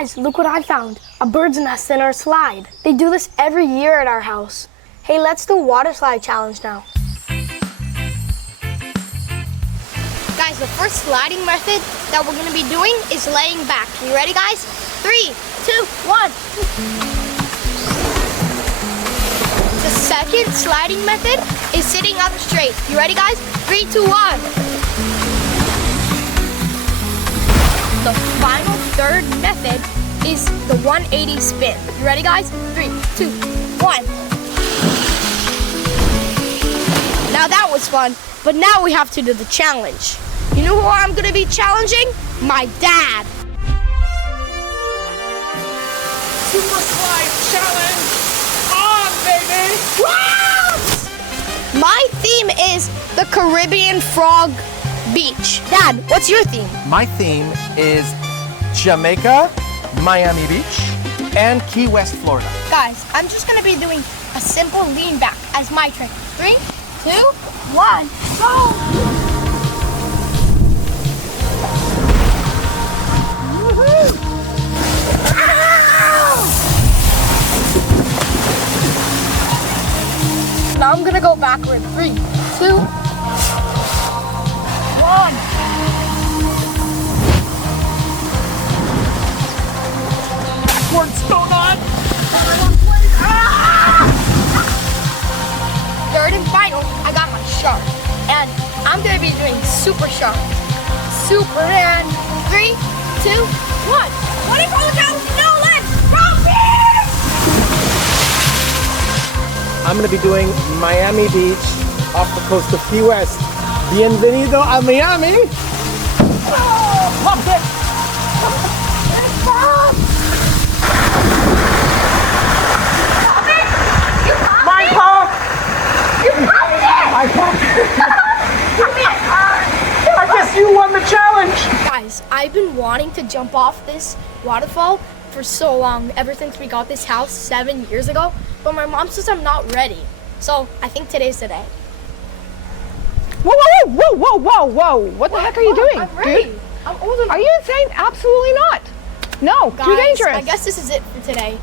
Guys, look what I found. A bird's nest in our slide. They do this every year at our house. Hey, let's do water slide challenge now. Guys, the first sliding method that we're gonna be doing is laying back. You ready, guys? 3, 2, 1. The second sliding method is sitting up straight. You ready, guys? 3, 2, 1. The final third method is the 180 spin. You ready, guys? 3, 2, 1. Now that was fun, but now we have to do the challenge. You know who I'm gonna be challenging? My dad. Super slide challenge on, baby! My theme is the Caribbean Frog Beach. Dad, what's your theme? My theme is Jamaica, Miami Beach, and Key West, Florida. Guys, I'm just gonna be doing a simple lean back as my trick. 3, 2, 1, go! Now I'm gonna go backward. 3, 2, 1. Backwards donut! Third and final, I got my shark. And I'm gonna be doing super shark. Super and 3, 2, 1. 24 counts, no legs, I'm going to be doing Miami Beach off the coast of Key West. Bienvenido a Miami! Pump it! My pump! You pumped it! I pumped it! I guess you won the challenge! Guys, I've been wanting to jump off this waterfall for so long, ever since we got this house 7 years ago, but my mom says I'm not ready. So I think today's the day. Whoa, whoa, whoa, whoa, whoa, whoa. What the heck are you doing, I'm ready. dude? I'm old enough. Are you insane? Absolutely not. No, Guys, too dangerous. I guess this is it for today.